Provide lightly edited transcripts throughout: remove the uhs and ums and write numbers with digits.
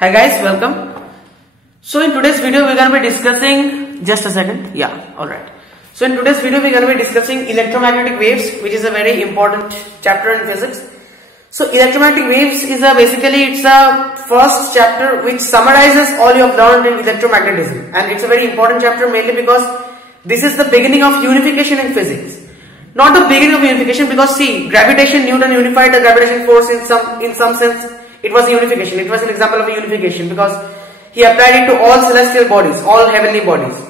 Hi guys, welcome. So in today's video we're going to be discussing, just a second, yeah, alright. So in today's video we're going to be discussing electromagnetic waves, which is a very important chapter in physics. So electromagnetic waves is it's a first chapter which summarizes all you have learned in electromagnetism, and it's a very important chapter mainly because this is the beginning of unification in physics. Not the beginning of unification, because see, gravitation, Newton unified the gravitation force in some sense. It was a unification. It was an example of a unification because he applied it to all celestial bodies, all heavenly bodies.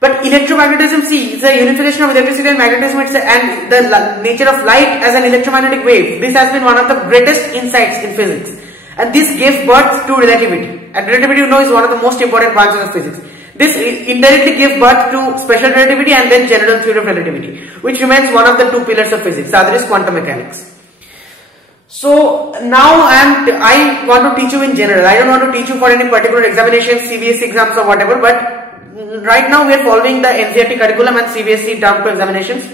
But electromagnetism, see, it's a unification of electricity and magnetism, and the nature of light as an electromagnetic wave. This has been one of the greatest insights in physics, and this gave birth to relativity. And relativity, you know, is one of the most important branches of physics. This indirectly gave birth to special relativity and then general theory of relativity, which remains one of the two pillars of physics. The other is quantum mechanics. So now I want to teach you in general. I don't want to teach you for any particular examination, CBSE exams or whatever, but right now we are following the NCERT curriculum and CBSE term 2 examinations.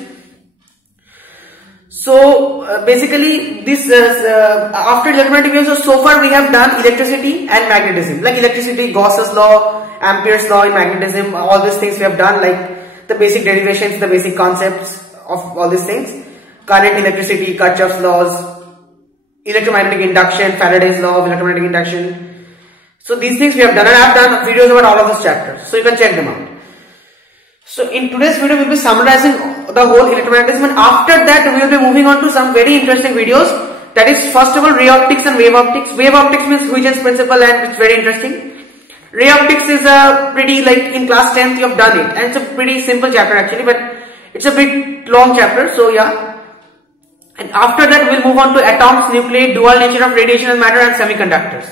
So basically this after electromagnetic waves, so far we have done electricity and magnetism. Like electricity, Gauss's law, Ampere's law in magnetism, all these things we have done, like the basic derivations, the basic concepts of all these things. Current, electricity, Kirchhoff's laws, electromagnetic induction, Faraday's law of electromagnetic induction. So these things we have done, and I have done videos about all of those chapters, so you can check them out. So in today's video we will be summarizing the whole electromagnetism, and after that we will be moving on to some very interesting videos. That is, first of all, ray optics and wave optics. Wave optics means Huygens principle, and it's very interesting. Ray optics is a pretty, like in class 10th you have done it, and it's a pretty simple chapter actually, but it's a bit long chapter, so yeah. And after that we will move on to atoms, nuclei, dual nature of radiation and matter, and semiconductors.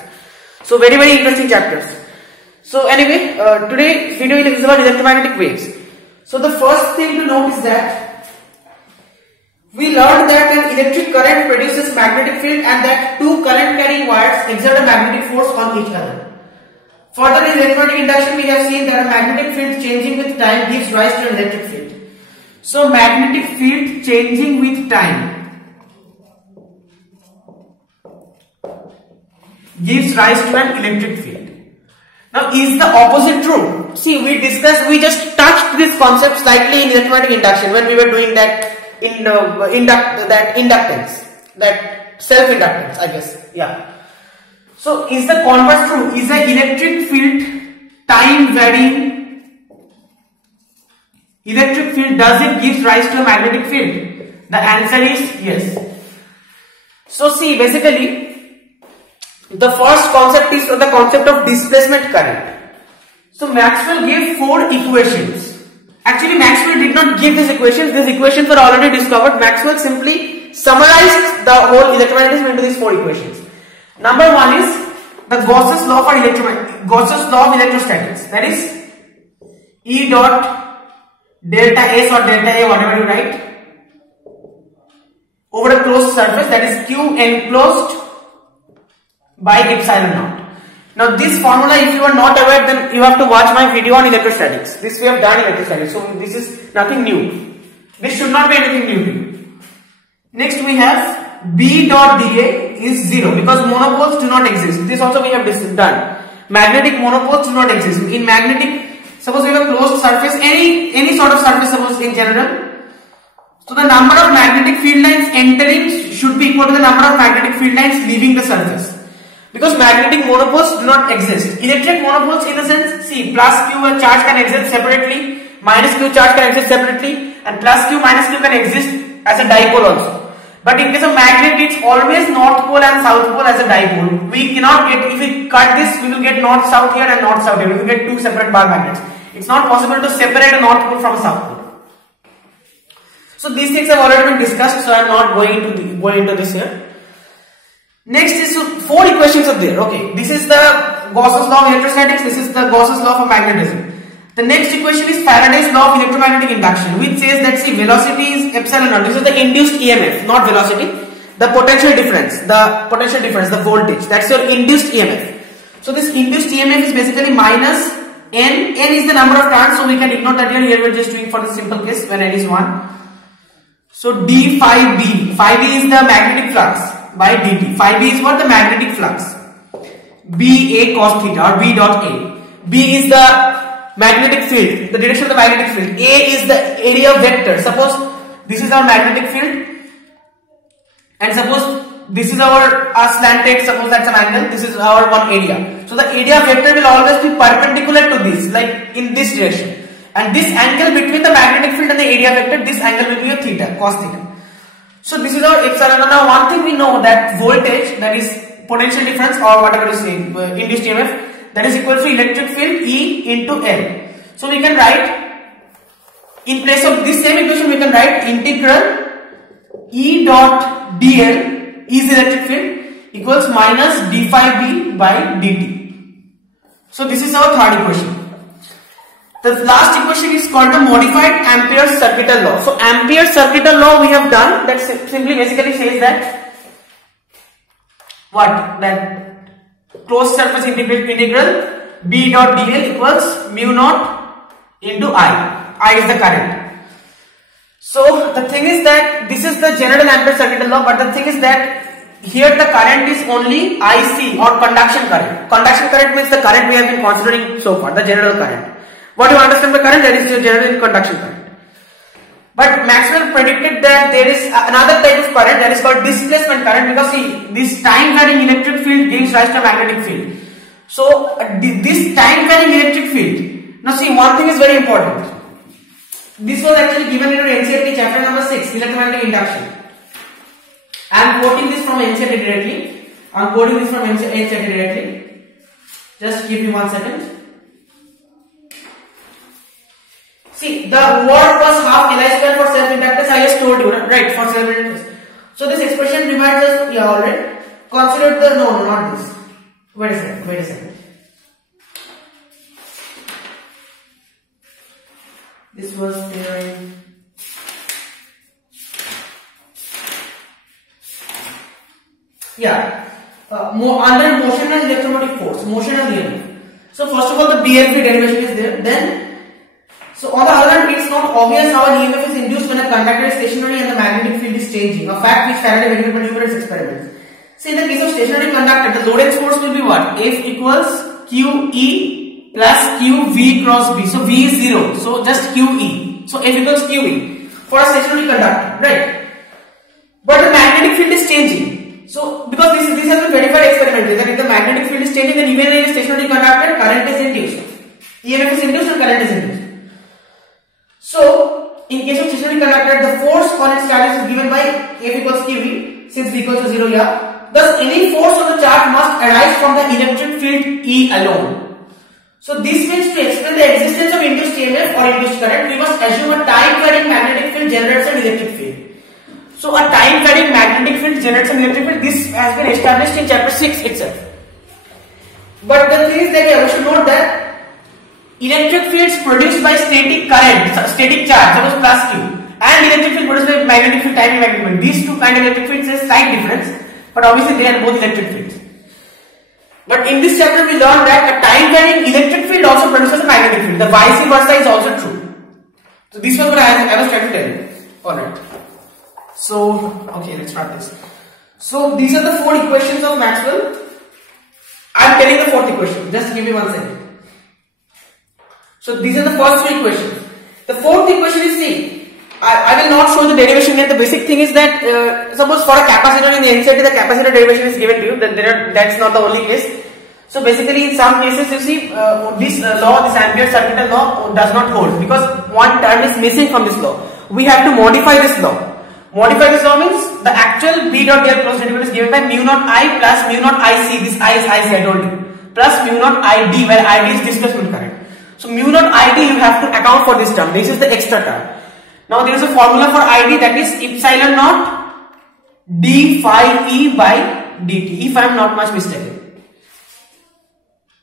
So very interesting chapters. So anyway, today's video is about electromagnetic waves. So the first thing to note is that we learned that an electric current produces magnetic field, and that two current carrying wires exert a magnetic force on each other. Further, in electromagnetic induction we have seen that a magnetic field changing with time gives rise to an electric field. So magnetic field changing with time gives rise to an electric field. Now, is the opposite true? See, we just touched this concept slightly in electromagnetic induction when we were doing that in inductance, that self-inductance, I guess. Yeah. So, is the converse true? Is the electric field time varying? Electric field, does it give rise to a magnetic field? The answer is yes. So, see, basically, the first concept is the concept of displacement current. So Maxwell gave 4 equations. Actually, Maxwell did not give these equations. These equations were already discovered. Maxwell simply summarized the whole electromagnetism into these 4 equations. Number 1 is the Gauss's law of electrostatics. That is E dot delta S or delta A, whatever you write, over a closed surface, that is Q enclosed by epsilon naught. Now this formula, if you are not aware, then you have to watch my video on electrostatics. This we have done in electrostatics, so this is nothing new. This should not be anything new to you. Next we have B dot dA is 0 because monopoles do not exist. This also we have done. Magnetic monopoles do not exist. In magnetic, suppose we have a closed surface, any sort of surface, suppose in general. So the number of magnetic field lines entering should be equal to the number of magnetic field lines leaving the surface. Because magnetic monopoles do not exist. Electric monopoles, in a sense, see, plus Q charge can exist separately, minus Q charge can exist separately, and plus Q minus Q can exist as a dipole also. But in case of magnet, it's always north pole and south pole as a dipole. We cannot get, if we cut this, we will get north south here and north south here. We will get 2 separate bar magnets. It's not possible to separate a north pole from a south pole. So these things have already been discussed, so I am not going into this here. Next is 4 equations are there. Okay, this is the Gauss's law of electrostatics, this is the Gauss's law of magnetism. The next equation is Faraday's law of electromagnetic induction, which says that, see, velocity is epsilon naught. This is the induced EMF, not velocity. The potential difference, the voltage, that's your induced EMF. So this induced EMF is basically minus N. N is the number of turns, so we can ignore that here. Here we are just doing for the simple case when N is 1. So d phi b. Phi b is the magnetic flux by dt. Phi b is what? The magnetic flux. BA cos theta or B dot A. B is the magnetic field, the direction of the magnetic field. A is the area vector. Suppose this is our magnetic field and suppose this is our slanted, suppose that's an angle, this is our one area. So the area vector will always be perpendicular to this, like in this direction. And this angle between the magnetic field and the area vector, this angle will be a theta, cos theta. So this is our epsilon. Now one thing we know that voltage, that is potential difference or whatever you say, induced EMF, that is equal to electric field E into L. So we can write, in place of this same equation we can write integral E dot dl is electric field equals minus d phi b by dt. So this is our third equation. The last equation is called the modified Ampere's circuital law. So Ampere's circuital law we have done, that simply basically says that what? That closed surface integral B dot dl equals mu naught into I. I is the current. So the thing is that this is the general Ampere's circuital law, but the thing is that here the current is only IC or conduction current. Conduction current means the current we have been considering so far, the general current. What you understand by current, that is your general conduction current. But Maxwell predicted that there is another type of current that is called displacement current, because see, this time varying electric field gives rise to a magnetic field. So this time varying electric field, now see, one thing is very important. This was actually given in NCERT chapter number 6, electromagnetic induction. I am quoting this from NCERT directly. I am quoting this from NCERT directly. Just give me 1 second. See, the word was half Li square for self-inductance, I just told you, right, for self-inductance. So this expression reminds us, yeah, alright. Consider the, no, not this. Wait a second. This was there. Yeah, under motional electromotive force, motional EMF. So first of all, the BLV derivation is there. Then, so on the other hand, it's not obvious how an EMF is induced when a conductor is stationary and the magnetic field is changing. A fact which Faraday verified by numerous experiments. So in the case of stationary conductor, the Lorentz force will be what? F equals QE plus QV cross B. So V is 0. So just QE. So F equals QE for a stationary conductor, right? But the magnetic field is changing. So because this has been verified experimentally that if the magnetic field is changing, then even in a stationary conductor, current is induced. EMF is induced and current is induced. So in case of stationary conductor, the force on its charge is given by F equals QE, since V equals to 0 here. Thus, any force on the charge must arise from the electric field E alone. So this means to explain the existence of induced EMF or induced current, we must assume a time-varying magnetic field generates an electric field. So a time-varying magnetic field generates an electric field. This has been established in chapter 6 itself. But the thing is that we should note that electric fields produced by static current, static charge, suppose plus Q, and electric field produced by magnetic field, time magnetic field. These two kind of electric fields have slight difference, but obviously they are both electric fields. But in this chapter we learned that a time varying electric field also produces a magnetic field. The vice versa is also true. So this was what I was trying to tell you. Alright. So, okay, let's start this. So these are the 4 equations of Maxwell. I am telling the 4th equation. Just give me 1 second. So these are the first 3 equations. The 4th equation is C. I will not show the derivation yet. The basic thing is that suppose for a capacitor in the NCERT the capacitor derivation is given to you. That's not the only case. So basically in some cases you see this law, this Ampere's circuital law does not hold because one term is missing from this law. We have to modify this law. Modify this law means the actual B dot dl closed interval is given by mu naught I plus mu naught IC. This I is IC, I told you. Plus mu naught ID, where ID is displacement current. So mu naught ID you have to account for this term. This is the extra term. Now there is a formula for ID, that is epsilon naught d phi E by dt, if I am not much mistaken.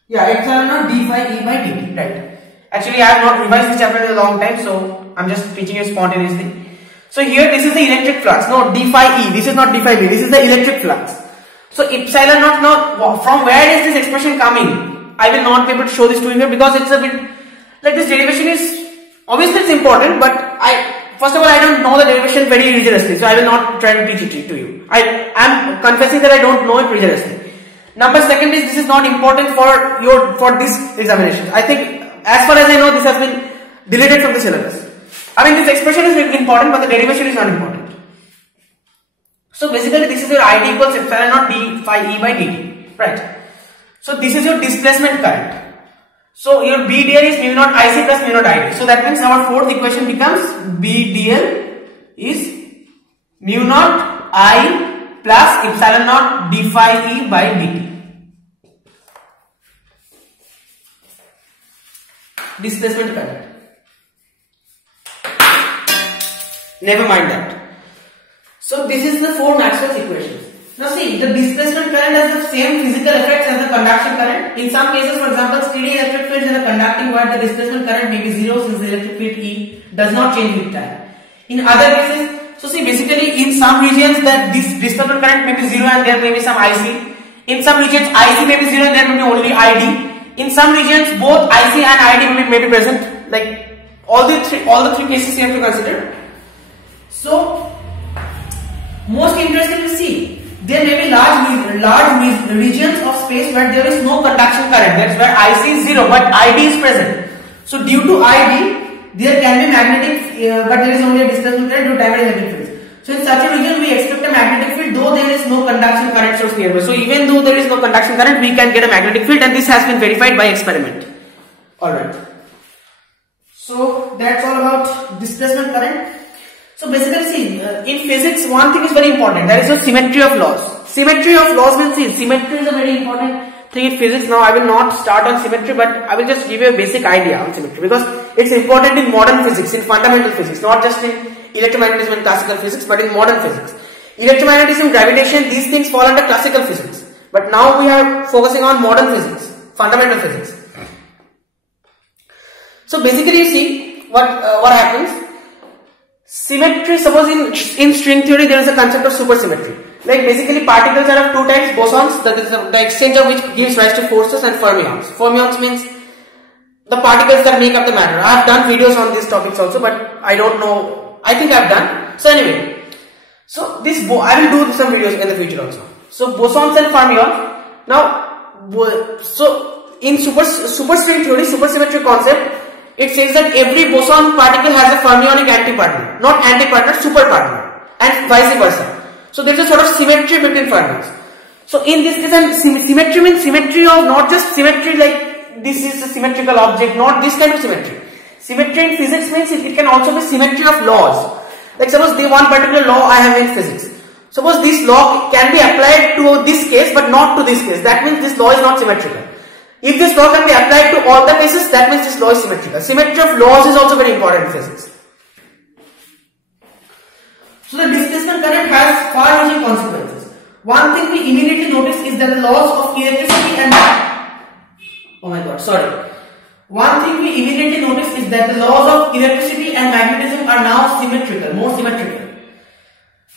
Yeah, epsilon naught d phi E by dt, right. Actually I have not revised this chapter in a long time, so I am just teaching you spontaneously. So here this is the electric flux, no, d phi E, this is not d phi B, this is the electric flux. So epsilon naught, now from where is this expression coming? I will not be able to show this to you here because it's a bit, like this derivation is, obviously it's important, but first of all I don't know the derivation very rigorously, so I will not try to teach it to you. I am confessing that I don't know it rigorously. Number second is this is not important for this examination. I think as far as I know this has been deleted from the syllabus. I mean this expression is important but the derivation is not important. So basically this is your ID equals epsilon naught d phi E by dt, right? So this is your displacement current. So your BDL is mu naught IC plus mu naught ID. So that means our fourth equation becomes BDL is mu naught I plus epsilon naught d phi E by dt. Displacement current. Never mind that. So this is the four Maxwell's equations. Now see, the displacement current has the same physical effects as the conduction current. In some cases, for example, steady electric fields in a conducting wire, the displacement current may be zero since the electric field E does not change with time. In other cases, so see basically in some regions that this displacement current may be zero and there may be some IC. In some regions IC may be zero and there may be only ID. In some regions both IC and ID may be present. Like all the three cases you have to consider. So most interesting to see, there may be large regions of space where there is no conduction current. That's where IC is zero, but ID is present. So due to ID, there can be magnetic, but there is only a displacement current due to time and electric fields. So in such a region, we expect a magnetic field, though there is no conduction current source nearby. So even though there is no conduction current, we can get a magnetic field, and this has been verified by experiment. All right. So that's all about displacement current. So basically see, in physics one thing is very important, that is the symmetry of laws. Symmetry of laws means see, symmetry is a very important thing in physics. Now I will not start on symmetry but I will just give you a basic idea on symmetry because it's important in modern physics, in fundamental physics, not just in electromagnetism and classical physics but in modern physics. Electromagnetism, gravitation, these things fall under classical physics. But now we are focusing on modern physics, fundamental physics. So basically you see what happens. Symmetry, suppose in string theory there is a concept of supersymmetry. Like basically particles are of two types, bosons, that is the exchange of which gives rise to forces, and fermions. Fermions means the particles that make up the matter. I have done videos on these topics also, but I don't know, I think I have done. So anyway, so I will do some videos in the future also. So bosons and fermions. Now, so in superstring theory, supersymmetry concept, it says that every boson particle has a fermionic antipartner, not antipartner, superpartner, and vice versa. So there is a sort of symmetry between fermions. So in this case, symmetry means symmetry of not just symmetry like this is a symmetrical object, not this kind of symmetry. Symmetry in physics means it can also be symmetry of laws. Like suppose one particular law I have in physics. Suppose this law can be applied to this case but not to this case. That means this law is not symmetrical. If this law can be applied to all the cases, that means this law is symmetrical. Symmetry of laws is also very important in physics. So the displacement current has far-reaching consequences. One thing we immediately notice is that the laws of electricity and One thing we immediately notice is that the laws of electricity and magnetism are now symmetrical, more symmetrical.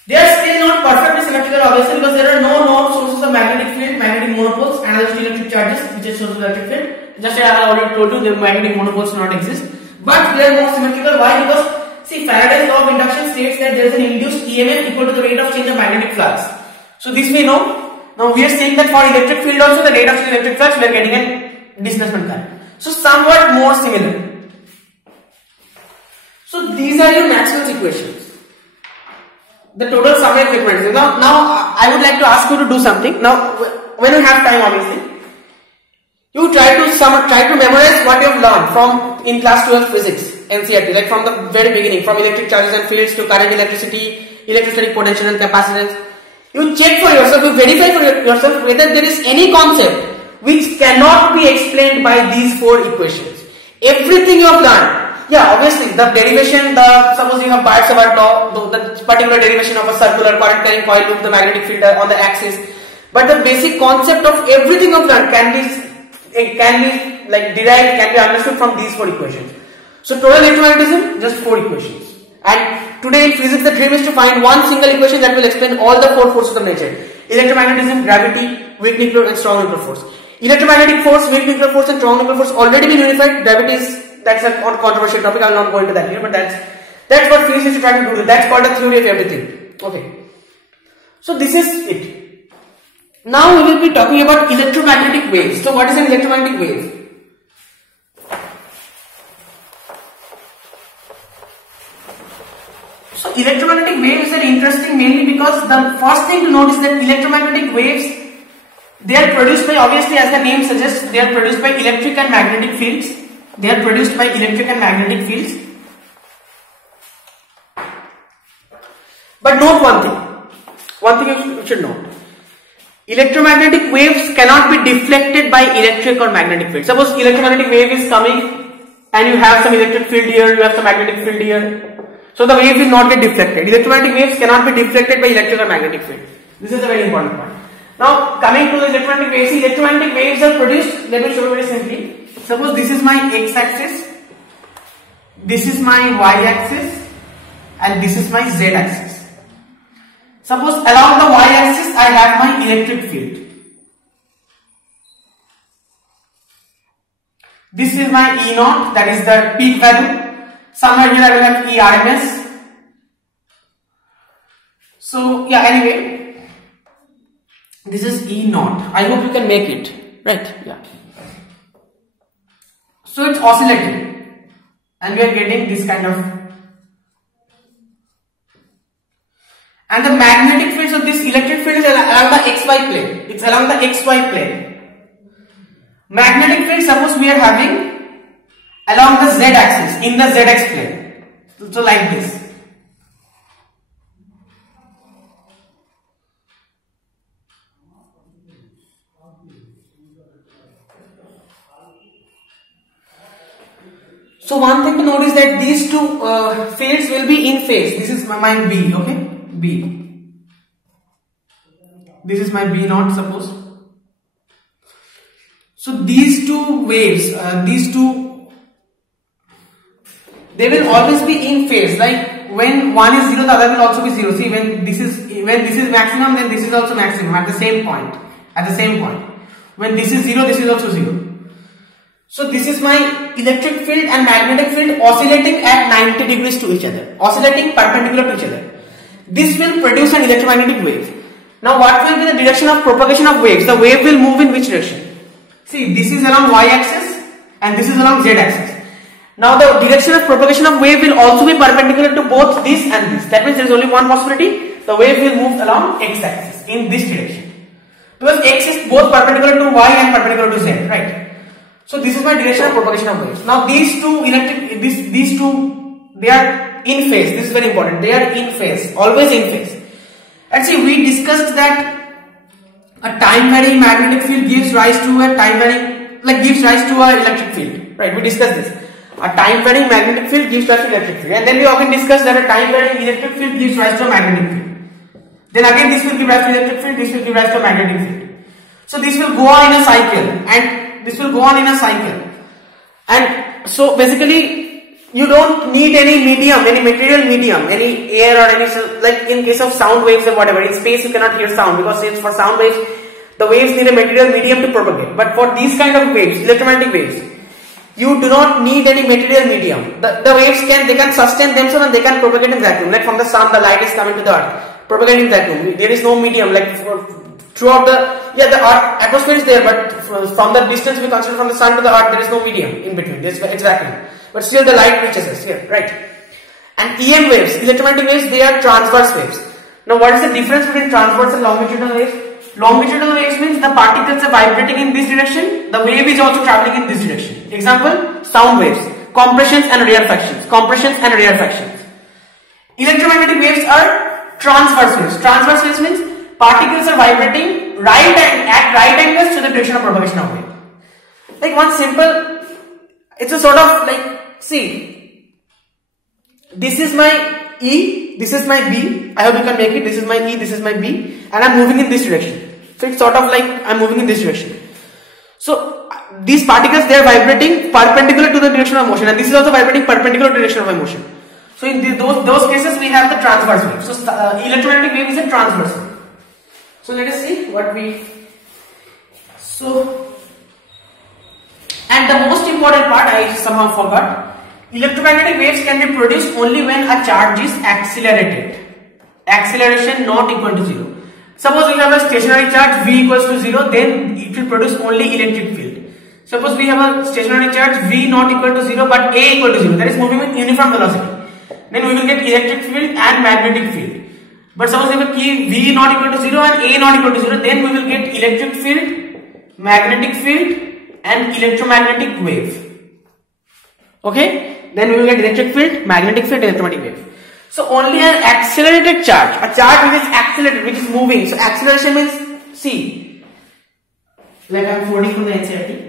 They are still not perfectly symmetrical obviously because there are no known sources of magnetic field, magnetic monopoles, analogous to electric charges which are sources of electric field. Just as I already told you, the magnetic monopoles do not exist. But they are more symmetrical. Why? Because see, Faraday's law of induction states that there is an induced EMF equal to the rate of change of magnetic flux. So this we know. Now we are saying that for electric field also the rate of change of electric flux we are getting a displacement current. So somewhat more similar. So these are your Maxwell's equations. The total summary frequency. Now I would like to ask you to do something. Now when you have time obviously, you try to memorize what you have learned from in class 12 physics, NCERT, like from the very beginning, from electric charges and fields to current, electricity, electrostatic potential and capacitance. You check for yourself, you verify for yourself whether there is any concept which cannot be explained by these four equations. Everything you have learned. Yeah, obviously the derivation, suppose you have Biot-Savart law, the particular derivation of a circular current carrying coil loop, the magnetic field on the axis. But the basic concept of everything you have learned can be derived, can be understood from these four equations. So total electromagnetism, just four equations. And today in physics the dream is to find one single equation that will explain all the four forces of nature. Electromagnetism, gravity, weak nuclear and strong nuclear force. Electromagnetic force, weak nuclear force and strong nuclear force already been unified. Gravity is, that's a controversial topic, I will not go into that here, but that's what physics is trying to do. That's called the theory of everything. Okay. So this is it. Now we will be talking about electromagnetic waves. So what is an electromagnetic wave? So electromagnetic waves are interesting mainly because the first thing to notice that electromagnetic waves, they are produced by, obviously as the name suggests, they are produced by electric and magnetic fields. They are produced by electric and magnetic fields. But note one thing you should note. Electromagnetic waves cannot be deflected by electric or magnetic field. Suppose electromagnetic wave is coming and you have some electric field here, you have some magnetic field here. So the wave will not get deflected. Electromagnetic waves cannot be deflected by electric or magnetic field. This is a very important point. Now coming to the electromagnetic waves are produced, let me show you very simply. Suppose this is my x-axis, this is my y-axis, and this is my z-axis. Suppose along the y-axis I have my electric field. This is my E0, that is the peak value. Somewhere here I will have ERMS. So yeah, anyway, this is E0. I hope you can make it, right? Yeah. So it's oscillating, and we are getting this kind of. And the magnetic field, so this electric field is along the XY plane. It's along the XY plane. Magnetic field, suppose we are having along the Z axis, in the ZX plane. So like this. So one thing to note is that these two fields will be in phase. This is my B, okay? B. This is my B0, suppose. So these two waves, they will always be in phase. Like when one is 0, the other will also be 0. See, when this is maximum, then this is also maximum at the same point. When this is 0, this is also 0. So this is my electric field and magnetic field oscillating at 90 degrees to each other, oscillating perpendicular to each other. This will produce an electromagnetic wave. Now what will be the direction of propagation of waves? The wave will move in which direction? See, this is along y-axis and this is along z-axis. Now the direction of propagation of wave will also be perpendicular to both this and this. That means there is only one possibility. The wave will move along x-axis in this direction. Because x is both perpendicular to y and perpendicular to z, right? So this is my direction of propagation of waves. Now these two they are in phase. This is very important. They are in phase, always in phase. And see, we discussed that a time varying magnetic field gives rise to a electric field, right? We discussed this. A time varying magnetic field gives rise to electric field, and then we often discuss that a time varying electric field gives rise to a magnetic field. Then again, this will give rise to electric field. This will give rise to a magnetic field. So this will go on in a cycle, and this will go on in a cycle. And so basically, you don't need any medium, any material medium, any air or any, like in case of sound waves or whatever. In space you cannot hear sound, because since for sound waves, the waves need a material medium to propagate. But for these kind of waves, electromagnetic waves, you do not need any material medium. The waves can sustain themselves and they can propagate in vacuum. Like from the sun, the light is coming to the earth, propagating in vacuum. There is no medium, like throughout the earth atmosphere is there, but from the distance we consider from the sun to the earth, there is no medium in between. It's vacuum. But still the light reaches us here, right? And EM waves, electromagnetic waves, they are transverse waves. Now what is the difference between transverse and longitudinal waves? Longitudinal waves means the particles are vibrating in this direction, the wave is also traveling in this direction. Example, sound waves, compressions and rarefactions. Electromagnetic waves are transverse waves. Transverse waves means particles are vibrating at right angles to the direction of propagation of wave. Like one simple, it's a sort of like, see, this is my E, this is my B. I hope you can make it. This is my E, this is my B, and I'm moving in this direction. So it's sort of like I'm moving in this direction. So these particles, they are vibrating perpendicular to the direction of motion, and this is also vibrating perpendicular to the direction of my motion. So in those cases, we have the transverse wave. So electromagnetic wave is a transverse wave. So let us see what we. So, and the most important part I somehow forgot. Electromagnetic waves can be produced only when a charge is accelerated. Acceleration not equal to 0. Suppose we have a stationary charge V equals to 0, then it will produce only electric field. Suppose we have a stationary charge V not equal to 0 but A equal to 0, that is moving with uniform velocity, then we will get electric field and magnetic field. But suppose we have a key V not equal to 0 and A not equal to 0, then we will get electric field, magnetic field and electromagnetic wave. Okay, then we will get electric field, magnetic field, electromagnetic wave. So only an accelerated charge, a charge which is accelerated, which is moving. So acceleration means, see, like I am quoting from the NCERT.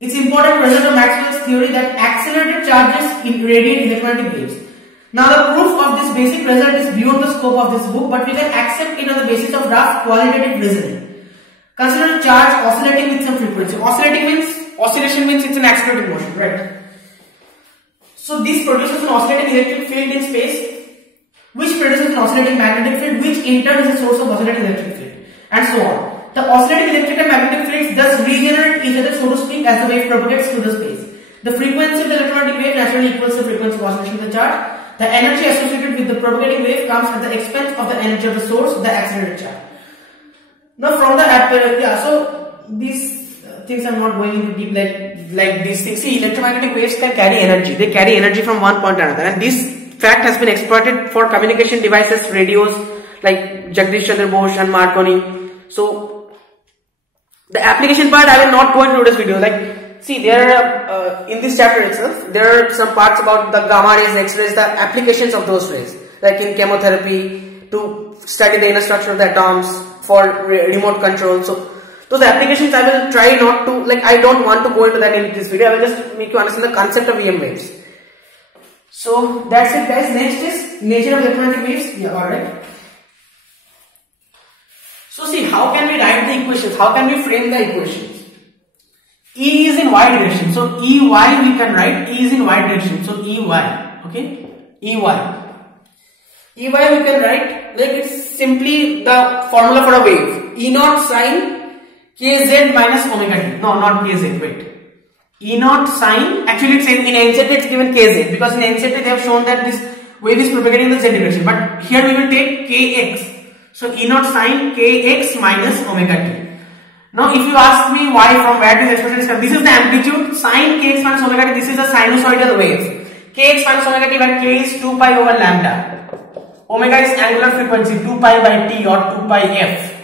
It's important to present Maxwell's theory that accelerated charges radiate electromagnetic waves. Now the proof of this basic result is beyond the scope of this book, but we can accept it on the basis of rough qualitative reasoning. Consider a charge oscillating with some frequency. Oscillation means it's an accelerated motion, right? So this produces an oscillating electric field in space, which produces an oscillating magnetic field, which in turn is a source of oscillating electric field, and so on. The oscillating electric and magnetic fields thus regenerate each other, so to speak, as the wave propagates through the space. The frequency of the electromagnetic wave naturally equals the frequency of oscillation of the charge. The energy associated with the propagating wave comes at the expense of the energy of the source, the accelerated charge. Now from the so these things I'm not going into deep like these things. See, electromagnetic waves can carry energy. They carry energy from one point to another, and this fact has been exploited for communication devices, radios like Jagdish Chandra Bose and Marconi. So the application part I will not go into this video. Like, see, there are in this chapter itself there are some parts about the gamma rays, X-rays, the applications of those rays, like in chemotherapy, to study the inner structure of the atoms, for remote control. So those applications I will try not to, like, I don't want to go into that in this video. I will just make you understand the concept of EM waves. So that's it, guys. Next is nature of electromagnetic waves. Yeah, alright. So see, how can we write the equations? How can we frame the equations? E is in y direction. So EY we can write, E is in y direction. So EY, okay? EY. EY we can write, like, it's simply the formula for a wave. E naught sine kz minus omega t. No, not kz, wait. E naught sine, actually it's in NCERT it's given kz, because in NCERT they have shown that this wave is propagating in the z direction. But here we will take kx. So E naught sine kx minus omega t. Now if you ask me why, from where this expression is coming, this is the amplitude, sine kx minus omega t, this is a sinusoidal wave. Kx minus omega t, where k is 2 pi over lambda. Omega is angular frequency, 2 pi by t or 2 pi f.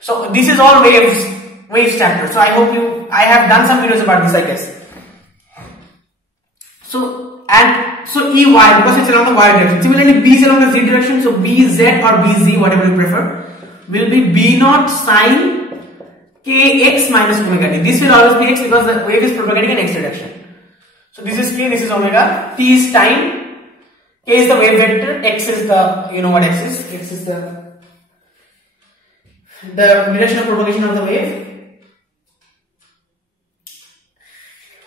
So this is all wave chapter. So I hope I have done some videos about this, I guess. So EY, because it's along the y direction. Similarly, B is along the z direction. So BZ or BZ, whatever you prefer, will be B naught sine kx minus omega t. This will always be x because the wave is propagating in x direction. So this is k, this is omega, t is time, k is the wave vector, x is the, you know what x is? X is the direction of propagation of the wave.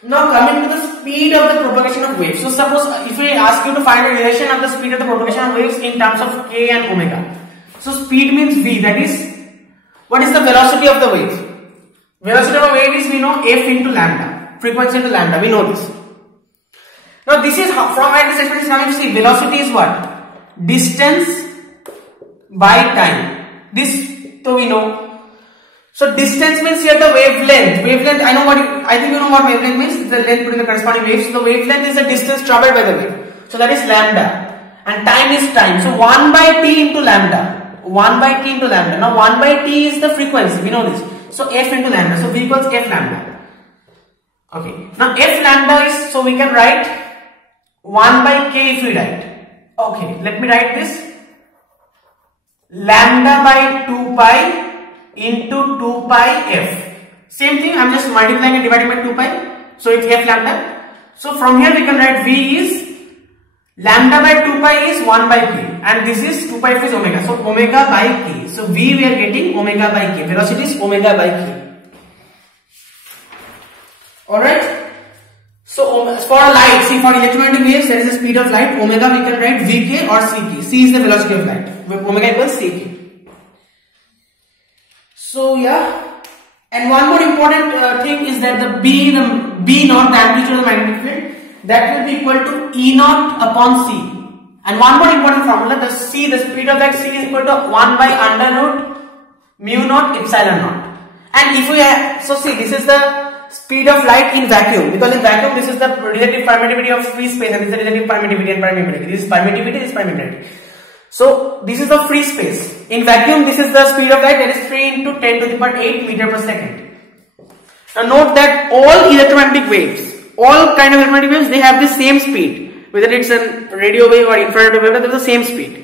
Now coming to the speed of the propagation of waves. So suppose if we ask you to find a relation of the speed of the propagation of waves in terms of k and omega. So speed means v, that is, what is the velocity of the wave? Velocity of a wave is, we know, f into lambda, frequency into lambda, we know this. Now this is how, from where this expression is coming. See, velocity is what? Distance by time. This, so we know. So distance means here the wavelength. Wavelength, I think you know what wavelength means. The length between the corresponding waves. So the wavelength is the distance traveled by the wave. So that is lambda. And time is time. So 1 by t into lambda. 1 by t into lambda. Now 1 by t is the frequency. We know this. So f into lambda. So v equals f lambda. Okay. Now f lambda is, so we can write 1 by k if we write. Okay. Let me write this. Lambda by 2 pi into 2 pi f. Same thing, I am just multiplying and dividing by 2 pi. So it's f lambda. So from here we can write v is lambda by 2 pi is 1 by k, and this is 2 pi f is omega. So omega by k. So v we are getting omega by k. Velocity is omega by k. Alright. So for light, see, for electromagnetic waves there is a speed of light. Omega we can write vk or ck. C is the velocity of light. Omega equals ck. So yeah, and one more important thing is that the B naught, the amplitude of the magnetic field, that will be equal to E naught upon C. And one more important formula, the speed of light C is equal to 1 by under root mu naught epsilon naught. And if we have, so see, this is the speed of light in vacuum, because in vacuum this is the relative permittivity of free space and this is the relative permittivity and permeability. This is permittivity, this is permeability. So this is the free space. In vacuum this is the speed of light, that is 3 into 10 to the power 8 meter per second. Now note that all electromagnetic waves, all kind of electromagnetic waves, they have the same speed, whether it's a radio wave or infrared wave, they have the same speed.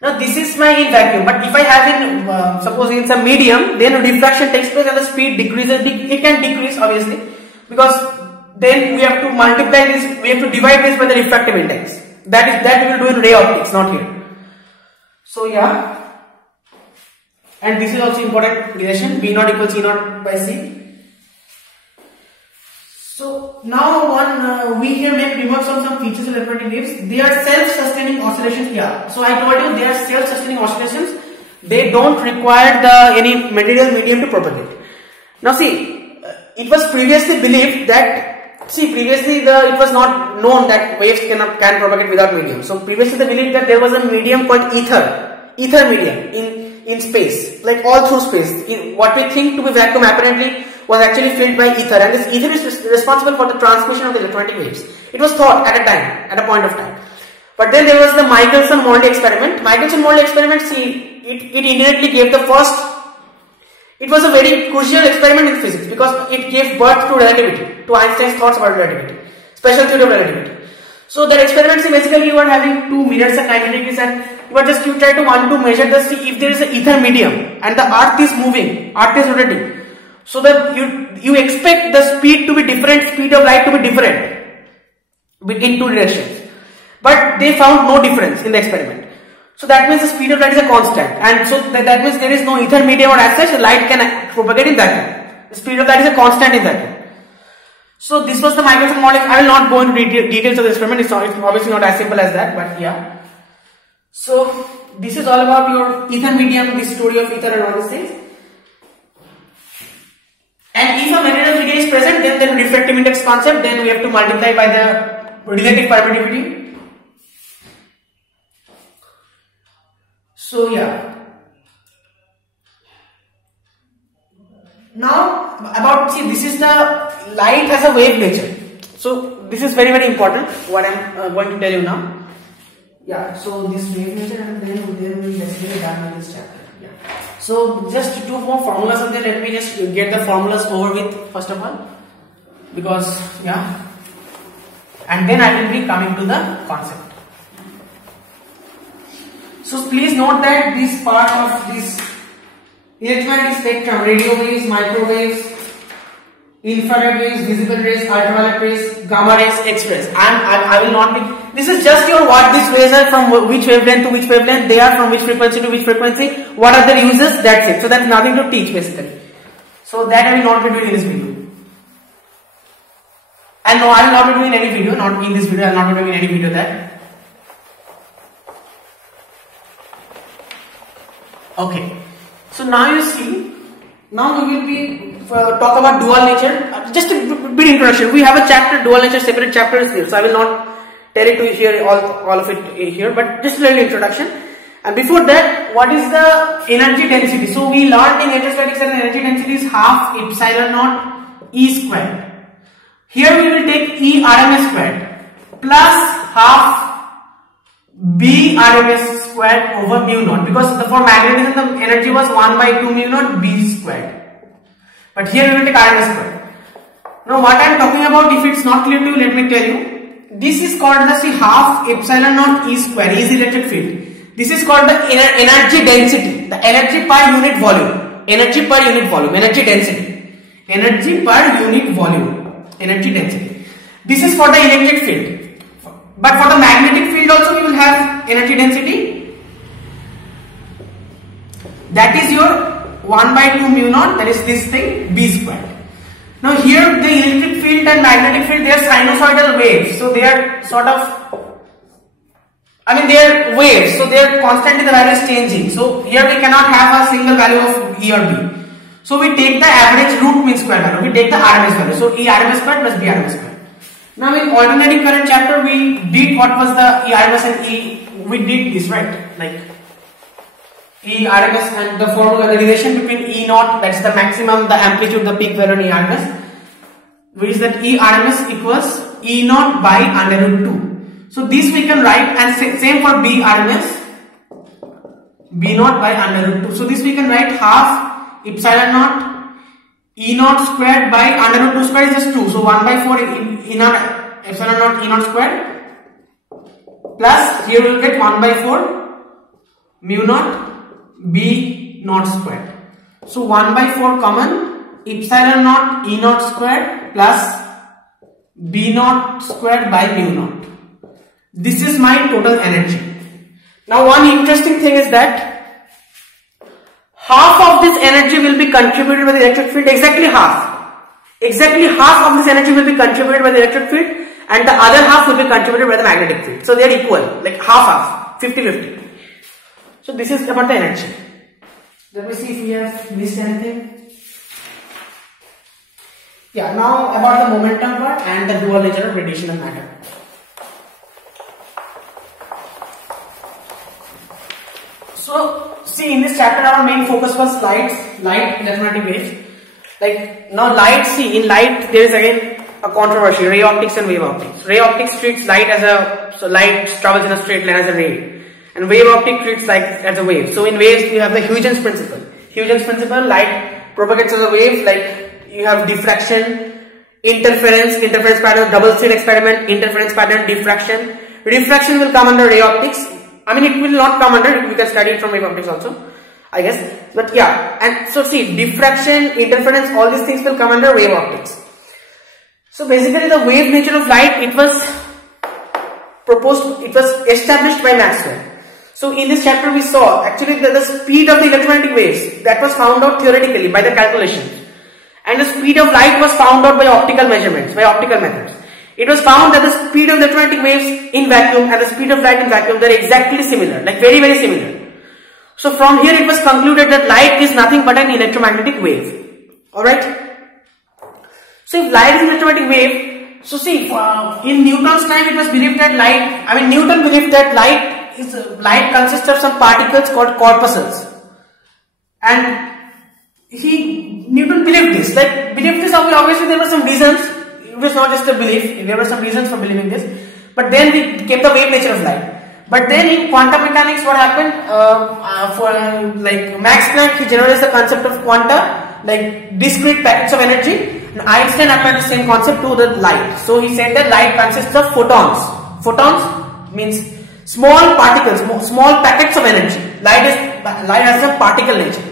Now this is my in vacuum, but if I have in suppose in some medium, then diffraction takes place and the speed decreases. It can decrease obviously, because then we have to multiply this, we have to divide this by the refractive index. That we will do in ray optics, not here. So yeah, and this is also important relation, B naught equals E naught by C. So now we here make remarks on some features of electromagnetic waves. They are self-sustaining oscillations. Yeah. So I told you they are self-sustaining oscillations. They don't require any material medium to propagate. Now see, it was previously believed that it was not known that waves can propagate without medium. So previously they believed that there was a medium called ether medium in space, like all through space. What we think to be vacuum apparently was actually filled by ether, and this ether is responsible for the transmission of the electromagnetic waves. It was thought at a point of time. But then there was the Michelson-Morley experiment. Michelson-Morley experiment, see, it immediately gave the first. It was a very crucial experiment in physics because it gave birth to relativity, to Einstein's thoughts about relativity, special theory of relativity. So that experiment, basically you are having two mirrors at 90 degrees and you try to measure see if there is an ether medium and the earth is moving, earth is rotating. So that you expect the speed to be different, speed of light to be different between two directions. But they found no difference in the experiment. So that means the speed of light is a constant, and so that means there is no ether medium or as such, the light can propagate in vacuum. The speed of light is a constant in vacuum. So this was the Michelson-Morley. I will not go into details of the experiment. It's obviously not as simple as that, but yeah. So this is all about your ether medium, the story of ether and all these things. And if a material medium is present, then refractive index concept, then we have to multiply by the relative permittivity. So yeah. Now this is the light has a wave nature. So this is very important what I am going to tell you now. Yeah, so this wave nature, and then we will basically done in this chapter. Yeah. So just two more formulas are there. Let me just get the formulas over with first of all, because yeah, and then I will be coming to the concept. So please note that this part of this electromagnetic spectrum, radio waves, microwaves, infrared waves, visible rays, ultraviolet rays, gamma rays, X-rays. I will not be. This is just your what these waves are, from which wavelength to which wavelength they are, from which frequency to which frequency. What are their uses? That's it. So that's nothing to teach basically. So that I will not be doing in this video. And no, I will not be doing any video. Not in this video. I will not be doing any video there. Okay. So now you see. Now we will be talk about dual nature. Just a bit introduction. We have a chapter, dual nature, separate chapter is there. So I will not tell it to you here, all of it here, but just a little introduction. And before that, what is the energy density? So we learned in electrostatics that the energy density is half epsilon naught E squared. Here we will take E RMS squared plus half B RMS squared over mu naught, because for magnetism the energy was 1 by 2 mu naught B squared. But here we will take RMS squared. Now what I am talking about, if it's not clear to you, let me tell you. This is called the half epsilon naught E square, is electric field. This is called the energy density, the energy per unit volume, energy per unit volume, energy density, energy per unit volume, energy density. This is for the electric field. But for the magnetic field also we will have energy density. That is your 1 by 2 mu naught, that is this thing, B squared. Now here the electric field and magnetic field, they are sinusoidal waves. So they are sort of, they are waves. So they are constantly, the value is changing. So here we cannot have a single value of E or B. So we take the average root mean square value. We take the RMS value. So E RMS squared plus B RMS squared. Now in alternating current chapter, we did what was the ERMS and E. We did this, right? Like ERMS and the formula, the relation between E naught, that's the maximum, the amplitude, the peak value in ERMS, which is that ERMS equals E naught by under root 2. So this we can write, and same for BRMS, B naught by under root 2. So this we can write half epsilon naught E naught squared by under root 2 squared is just 2. So 1 by 4 E naught epsilon naught E naught squared plus here we will get 1 by 4 mu naught B naught squared. So 1 by 4 common, epsilon naught E naught squared plus B naught squared by mu naught. This is my total energy. Now one interesting thing is that half of this energy will be contributed by the electric field, exactly half. Exactly half of this energy will be contributed by the electric field and the other half will be contributed by the magnetic field. So they are equal, like half, 50-50. So this is about the energy. Let me see if we have missed anything. Yeah, now about the momentum part and the dual nature of radiation and matter. So see, in this chapter our main focus was light electromagnetic waves. Like now light, see in light there is again a controversy, ray optics and wave optics. Ray optics treats light as a, so light travels in a straight line as a ray, and wave optic treats light as a wave. So in waves you have the Huygens principle. Huygens principle, light propagates as a wave, like you have diffraction, interference pattern, double slit experiment, interference pattern, diffraction. Refraction will come under ray optics. I mean, it will not come under, you can study it from wave optics also, I guess. But yeah, and so see, diffraction, interference, all these things will come under wave optics. So basically the wave nature of light, it was established by Maxwell. So in this chapter we saw actually that the speed of the electromagnetic waves, that was found out theoretically by the calculations. And the speed of light was found out by optical measurements, by optical methods. It was found that the speed of electromagnetic waves in vacuum and the speed of light in vacuum, they are exactly similar, like very similar. So from here it was concluded that light is nothing but an electromagnetic wave. Alright. So if light is an electromagnetic wave, so see, in Newton's time it was believed that Newton believed that light consists of some particles called corpuscles. And Newton believed this. Obviously there were some reasons. It was not just a belief, there were some reasons for believing this. But then we came the wave nature of light. But then in quantum mechanics what happened, Max Planck, he generalized the concept of quanta, like discrete packets of energy. And Einstein applied the same concept to the light. So he said that light consists of photons. Photons means small particles, small packets of energy. Light has a particle nature.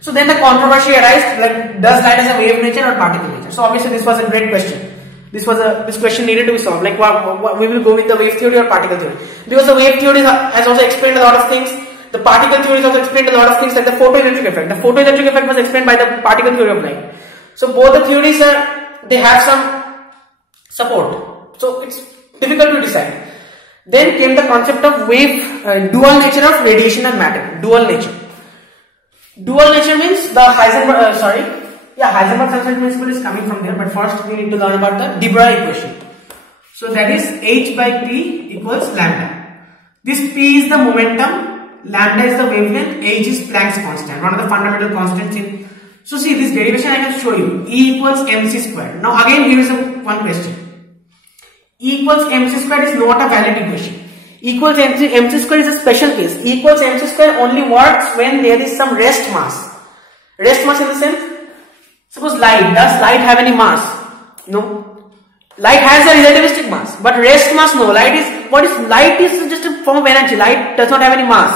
So then the controversy arose, like does light has a wave nature or particle nature? So obviously this was a great question. This question needed to be solved. Like we will go with the wave theory or particle theory, because the wave theory has also explained a lot of things. The particle theory has also explained a lot of things, like the photoelectric effect. The photoelectric effect was explained by the particle theory of light. So both the theories they have some support. So it's difficult to decide. Then came the concept of wave, dual nature of radiation and matter. Dual nature. Dual nature means the Heisenberg's Einstein principle is coming from there, but first we need to learn about the de Broglie equation. So that is H by P equals lambda. This P is the momentum, lambda is the wavelength, H is Planck's constant, one of the fundamental constants in. So see, this derivation I can show you. E equals mc squared. Now again here is one question. E equals mc squared is not a valid equation. Equals mc square is a special case. Equals mc square only works when there is some rest mass. Rest mass in the sense, suppose light. Does light have any mass? No. Light has a relativistic mass, but rest mass no. Light is just a form of energy. Light does not have any mass.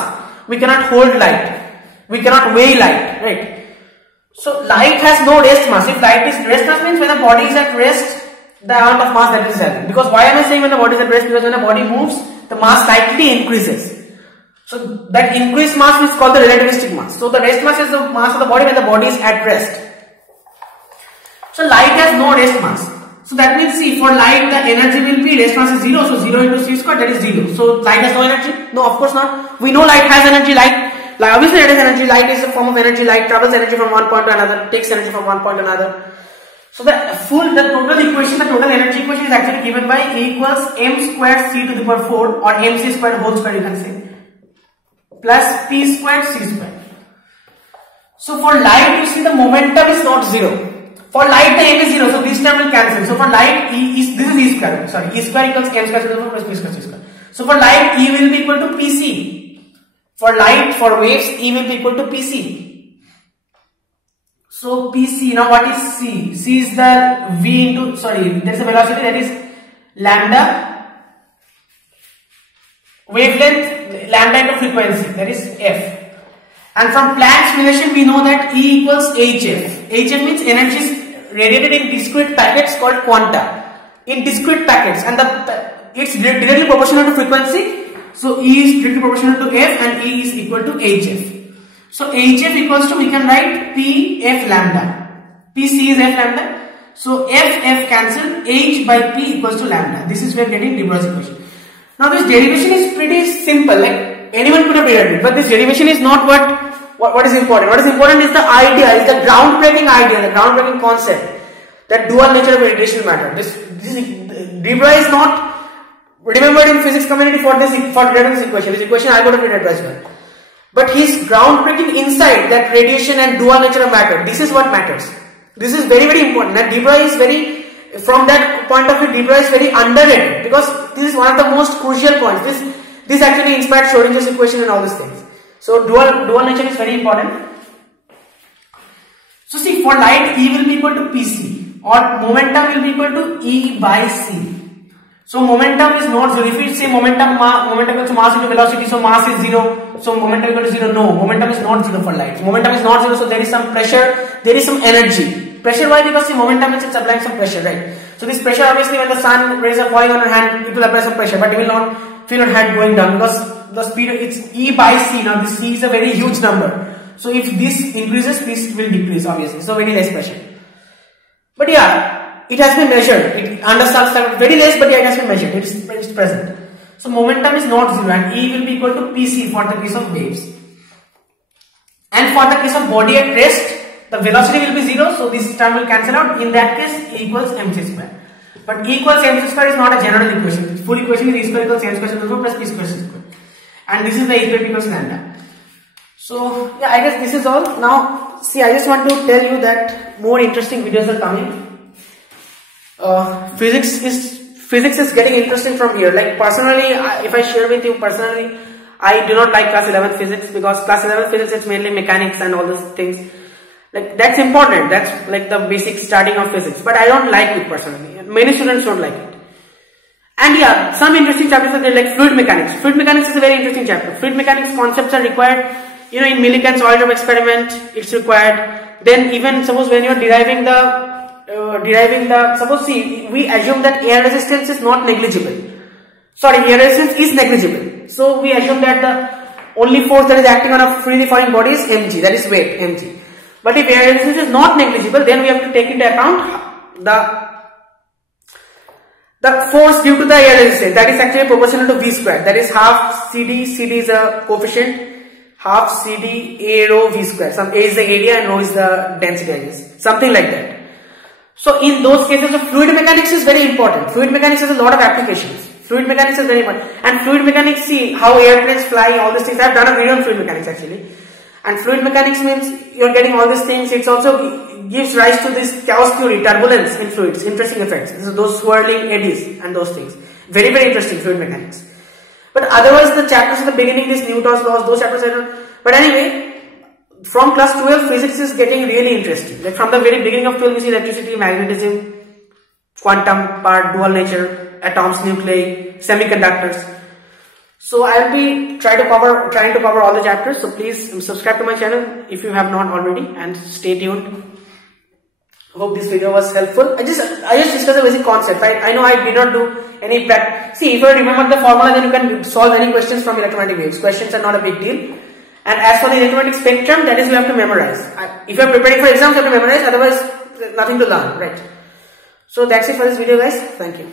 We cannot hold light. We cannot weigh light, right? So light has no rest mass. If light is rest mass means when the body is at rest, the amount of mass that is there. Because why am I saying when the body is at rest? Because when the body moves, the mass slightly increases. So that increased mass is called the relativistic mass. So the rest mass is the mass of the body when the body is at rest. So light has no rest mass. So that means, see, for light the energy will be, rest mass is 0. So 0 into c squared, that is 0. So light has no energy? No, of course not. We know light has energy. Light obviously it has energy. Light is a form of energy. Light travels energy from one point to another, takes energy from one point to another. So the total equation, the total energy equation is actually given by A equals m squared c to the power 4 or mc squared whole square you can say, plus p squared c squared. So for light you see the momentum is not 0. For light the m is 0, so this term will cancel. So for light this is e square, sorry, e square equals m square to the power plus p square c square. So for light E will be equal to Pc. For light, for waves, E will be equal to Pc. So Pc, now what is C? C is the V into, sorry, there is a velocity that is lambda, wavelength, lambda into frequency, that is F. And from Planck's relation we know that E equals hf. Hf means energy is radiated in discrete packets called quanta. In discrete packets, and it's directly proportional to frequency. So E is directly proportional to F and E is equal to hf. So hf equals to, we can write P F lambda. Pc is F lambda. So F cancel, H by P equals to lambda. This is we are getting de Broglie's equation. Now this derivation is pretty simple, like anyone could have derived it, but this derivation is not what is important. What is important is the idea, is the groundbreaking idea, the groundbreaking concept, that dual nature of radiation matter. This de Broglie is not remembered in physics community for deriving this equation. This equation I would have derived as well. But his groundbreaking insight that radiation and dual nature of matter, this is what matters. This is very, very important. That de Broglie is very, from that point of view, de Broglie is very underrated, because this is one of the most crucial points. This actually inspired Schrodinger's equation and all these things. So dual nature is very important. So see, for light E will be equal to Pc, or momentum will be equal to E by C. So momentum is not 0. If we say momentum equals to mass into velocity, so mass is 0. So momentum equal to 0. No, momentum is not 0 for light. Momentum is not 0, so there is some pressure, there is some energy. Pressure, why? Because the momentum is applying some pressure, right? So this pressure, obviously when the sun rays are falling on your hand, it will apply some pressure, but you will not feel your hand going down, because the speed, it's E by C. Now this C is a very huge number. So if this increases, this will decrease, obviously. So very less pressure. But yeah, it has been measured. It understands very less, but yeah, it has been measured. It's present. So momentum is not 0, and E will be equal to Pc for the case of waves. And for the case of body at rest, the velocity will be 0, so this term will cancel out. In that case, E equals mc square. But E equals mc square is not a general equation. The full equation is E square equals m square plus P square c square. And this is the equation equals lambda. So yeah, I guess this is all. Now see, I just want to tell you that more interesting videos are coming. Physics is getting interesting from here. Like personally, if I share with you personally, I do not like class 11 physics, because class 11 physics is mainly mechanics and all those things. Like that's important. That's like the basic starting of physics. But I don't like it personally. Many students don't like it. And yeah, some interesting chapters are there, like fluid mechanics. Fluid mechanics is a very interesting chapter. Fluid mechanics concepts are required. You know, in Millikan's order of experiment, it's required. Then even suppose when you're deriving the suppose see, we assume that air resistance is not negligible. Sorry, air resistance is negligible. So we assume that the only force that is acting on a freely falling body is mg, that is weight, mg. But if air resistance is not negligible, then we have to take into account the force due to the air resistance, that is actually proportional to v square, that is half CD is a coefficient, half CD A rho v square. Some A is the area and rho is the density, something like that. So in those cases, the fluid mechanics is very important. Fluid mechanics has a lot of applications. Fluid mechanics is very important. And fluid mechanics, see how airplanes fly, all these things. I have done a video on fluid mechanics actually. And fluid mechanics means you're getting all these things. It also gives rise to this chaos theory, turbulence in fluids, interesting effects. So those swirling eddies and those things. Very, very interesting, fluid mechanics. But otherwise, the chapters at the beginning, this Newton's laws, those chapters I don't. But anyway, from class 12, physics is getting really interesting. Like from the very beginning of 12, you see electricity, magnetism, quantum part, dual nature, atoms, nuclei, semiconductors. So I'll be trying to cover all the chapters. So please subscribe to my channel if you have not already, and stay tuned. Hope this video was helpful. I just discussed a basic concept, right? I know I did not do any practice. See, if you remember the formula, then you can solve any questions from electromagnetic waves. Questions are not a big deal. And as for the electromagnetic spectrum, that is you have to memorize. If you are preparing for exams, you have to memorize. Otherwise, nothing to learn, right? So that's it for this video, guys. Thank you.